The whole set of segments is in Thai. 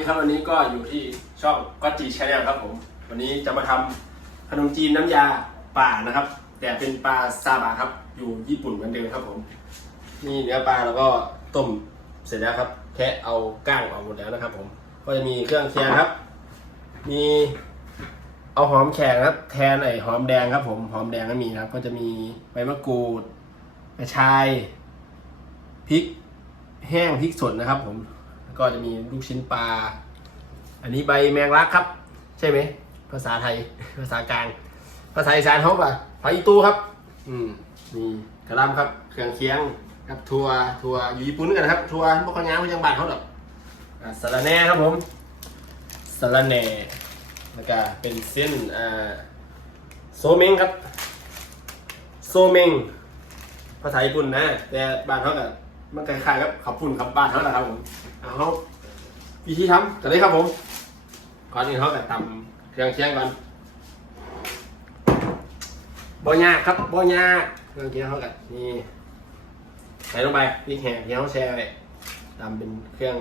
ดีครับวันนี้ก็อยู่ที่ช่องก็จีชาแนลครับผม วันนี้จะมาทำขนมจีนน้ำยาป่านะครับ แต่เป็นปลาซาบะครับ อยู่ญี่ปุ่นเหมือนเดิมครับผม นี่เนื้อปลาแล้วก็ต้มเสร็จแล้วครับแค่เอาก้างออกหมดแล้วนะครับ ผม ก็จะมีเครื่องเคียงครับ มีเอาหอมแขกครับ แทนไอ้หอมแดงครับ ผมหอมแดงก็มีครับ ก็จะมีใบมะกรูดกระชายพริกแห้งพริกสดนะครับ ผม ก็จะมีลูกชิ้นปลา อันนี้ใบแมงลักครับ ใช่ไหม ภาษาไทย ภาษากลาง ภาษาอีสานเขาป่ะไฟอีตูครับ อืมมีกระลำครับ เครื่องเคียงครับ ทัวทัวอยู่ญี่ปุ่นกันนะครับ ทัวพวกเขาย้ายพวกยังบานเขาหรอกสาระแหน่ครับผมสาระแหน่แล้วก็เป็นเส้นอ่าโซเมงครับ โซเมงภาษาญี่ปุ่นนะ แต่บ้านเขากับ มันคล้ายๆกับขับพุ่นขับบ้านเขาแหละครับผมเอาวิธีทำกันเลยครับผม ก่อนอื่นเขากับตำเครื่องเคียงก่อนบ่ยากครับบ่ยากเครื่องเคียงเขากับนี่ใส่ลงไปพริกแห้งที่เขาแช่ไว้ตำเป็นเครื่อง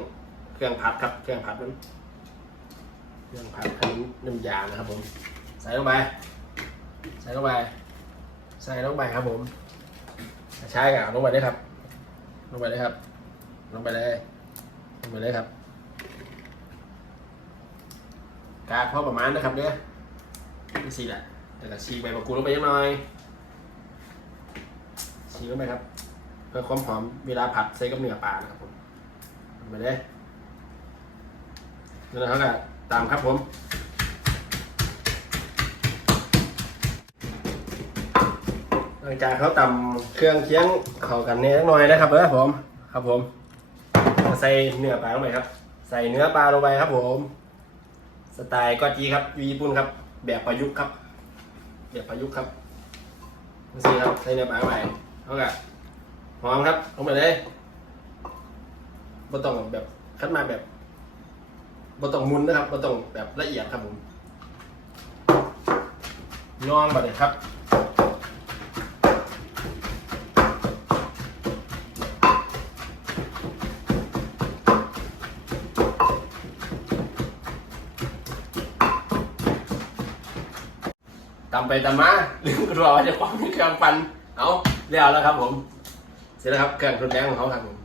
เครื่องผัดครับ เครื่องผัดนั้นเครื่องผัดขนมน้ำยานะครับผม ใส่ลงไป ใส่ลงไป ใส่ลงไปครับผม ใช่ครับลงไปเลยครับ ลงไปเลยครับ ลงไปเลย ลงไปเลยครับ กาพอประมาณนะครับเนี่ยนี่สี่แหละแต่ก็ชีใบมะกรูดลงไปนิดหน่อยชีลงไปครับ เพื่อความหอมเวลาผัดใส่กับเนื้อปลานะครับผมลงไปเลยนั่นนะครับตามครับผม ลังจากเขาตำเครื่องเคียงเข้ากันเนี่ยหน่อยนะครับเออผมครับผม ใส่เนื้อปลาลงไปครับ ใส่เนื้อปลาลงไปครับ ผม สไตล์ก็จีครับญี่ปุ่นครับ แบบประยุกต์ครับแบบประยุกต์ครับนี่สิครับใส่เนื้อปลาลงไปเอากะหอมครับลงไปเลยบ่ต้องแบบคัดมาแบบบ่ต้องมุนนะครับบ่ต้องแบบละเอียดครับผมย่องไปเลยครับ ตำไปตำมาลืมรอจะความเครื่องปั่นเอาเรียบแล้วครับผม เสร็จแล้วครับเครื่องทุนแรงของเขาครับผม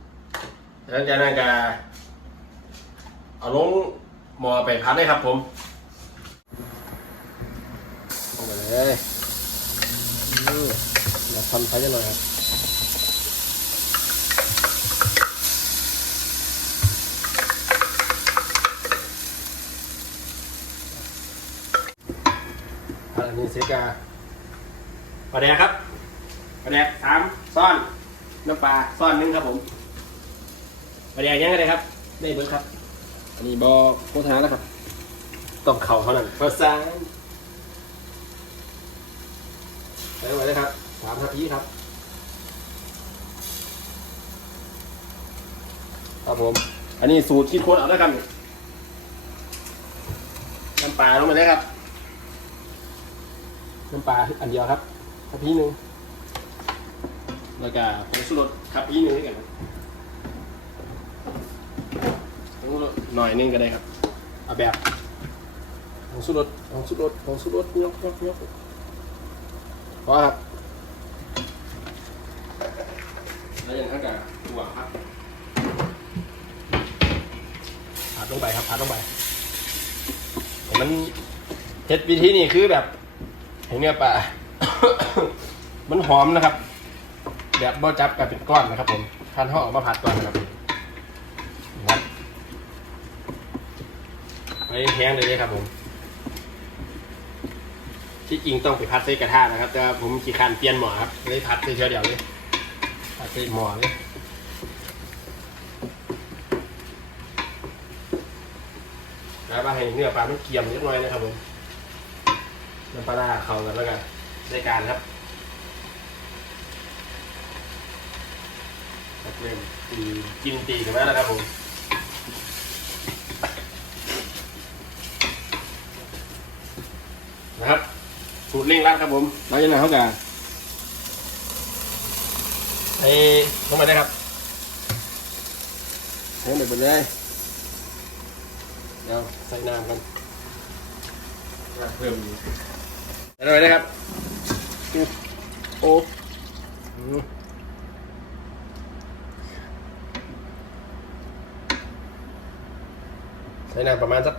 แล้วจากนั้นก็เอาลงหม้อไปพักเลยครับผมลงไปเลยมเดี๋ยวทำไฟจะหน่อยครับ นนี้เสร็จกาปลาแดกครับปลาแดกสามซ่อนน้ำปลาซ่อนหนึงครับผมปลาแดกยังไงครับ ได้เบิร์ครับ อันนี้บอโคทาแล้วครับ ต้องเข่าเท่านั้นภาษาใส่ไว้เลยครับสามนาทีครับ ครับผม อันนี้สูตรคิดค้นเอาแล้วครับน้ำปลาลงไปเลยครับ น้ำปลาอันเดียวครับทัพพีหนึ่งแล้วก็ผงชูรสครับพีหนึ่งด้วยกันผงชูรสหน่อยหนึงก็ได้ครับเอาแบบผงชูรสผงชูรสผงชูรสยกยกยกพอครับแล้วย่างนั้นกับถั่วครับผัดลงไปครับผัดลงไปมันเฮ็ดวิธีนี้คือแบบ เนื้อปลา มันหอมนะครับ แบบบ่จับกับเป็นก้อนนะครับ ผมทานห่อออกมาผัดก่อนนะครับครับไว้แห้งเลยเลยครับผม ที่จริงต้องไปพัดใส่กระทะนะครับ แต่ผมขี้คร้านเปลี่ยนหม้อครับเลยพัดใส่เชือเดียวเลยพัดใส่หม้อเลยแล้วมาให้เนื้อปลามันเกรียมนิดหน่อยนะครับผม น้ำปลาร้าเข้ากันแล้วกันในการครับครับเริ่มตีกินตีกันแล้วนะครับผมนะครับสูตรเร่งรัดครับผมเราจะนำเข้ากันให้ลงไปได้ครับให้หมดไปเลยเดี๋ยวใส่น้ำกันน้ำเพิ่ม อีกใส่หน่อยนะครับอุ๊บโอ้อืมใส่น้ำประมาณสัก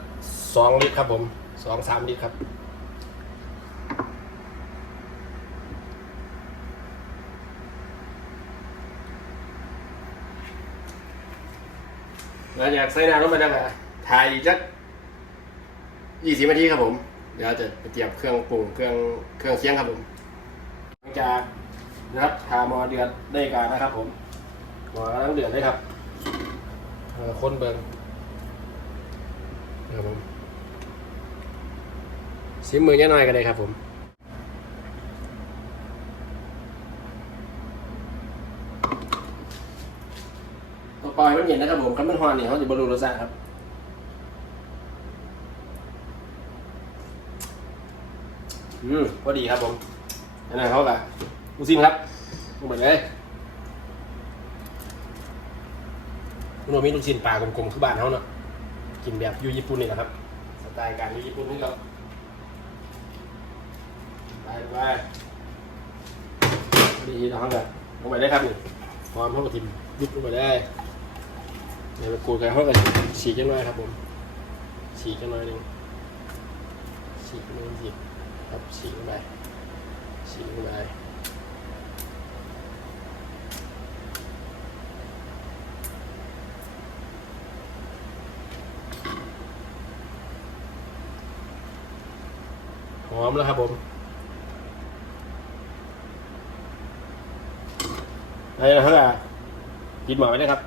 สองลิตรครับผมสองสามลิตรครับหลังจากใส่น้ำลงไปแล้วก็ถ่ายอีกสักยี่สิบนาทีครับผม เดี๋ยวจะไปเตรียมเครื่องปรุงเครื่องเครื่องเคียงครับผมหลังจากนะครับทาหมอเดือดได้การนะครับ ผมหมอกำลังเดือดเลยครับเออคนเบิงครับผมซิมมือแค่น้อยกันเลยครับผมต้องปล่อยมันเย็นนะครับผมคันมันฮอนนี่เขาจะบรรลุรสชาติครับ อืมพอดีครับผมอันนั้นเขากับลูกซิมครับลงไปเลยคุณโนมีลูกชิ้นปลากลมๆคือบ้านเขาเนาะกินแบบอยูญี่ปุ่นนี่แหละครับ สไตล์การอยูญี่ปุ่นนี่เราไปไปพอดีเราเขากับลงไปได้ครับนี่ความเขากับทิมยุบลงไปได้เดี๋ยวไปกูดกันเขากับฉีกจังหน่อยครับผมฉีกจังหน่อยหนึงฉีกจังหน่อยฉีก ครับฉีกเข้าไปฉีกเข้าไปหอมแล้วครับผมนี่นะครับอะปิดหมอไว้เลยครับ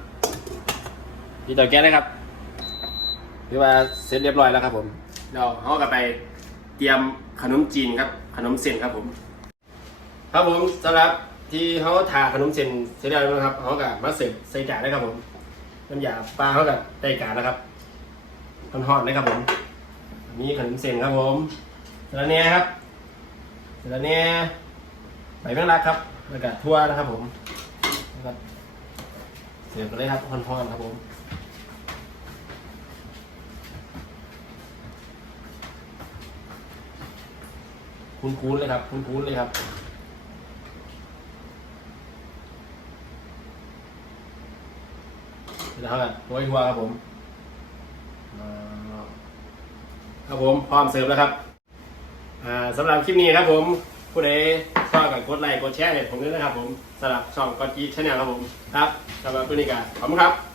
ปิดเตาแก๊สเลยครับคือว่าเสร็จเรียบร้อยแล้วครับผมเราเอากลับไป เตรียมขนมจีนครับขนมเส้นครับผม ครับผมสำหรับที่เขาทาขนมเส้นเสร็จแล้วนะครับเขากับมาเสิร์ฟใส่จานได้ครับผมน้ำยาปลาเขากับได้การแล้วครับห่อนๆนะครับผมมีขนมเส้นครับผมเสร็จแล้วเนี่ยครับเสร็จแล้วเนี่ยใบแมงลักครับแล้วก็ทั่วนะครับผมนะครับเสิร์ฟกันเลยครับห่อนๆครับผม คุ้นๆเลยครับ คุ้นๆเลยครับ แล้วครับโรยหัวครับผมอ่าครับผม พร้อมเสิร์ฟแล้วครับ อ่าสำหรับคลิปนี้ครับผม ผู้ใดชอบกับกดไลค์ กดแชร์ให้ผมด้วยนะครับผมสำหรับช่องกอจีชาแนลครับผม ครับสำหรับตัวนี้ก็ขอบคุณครับ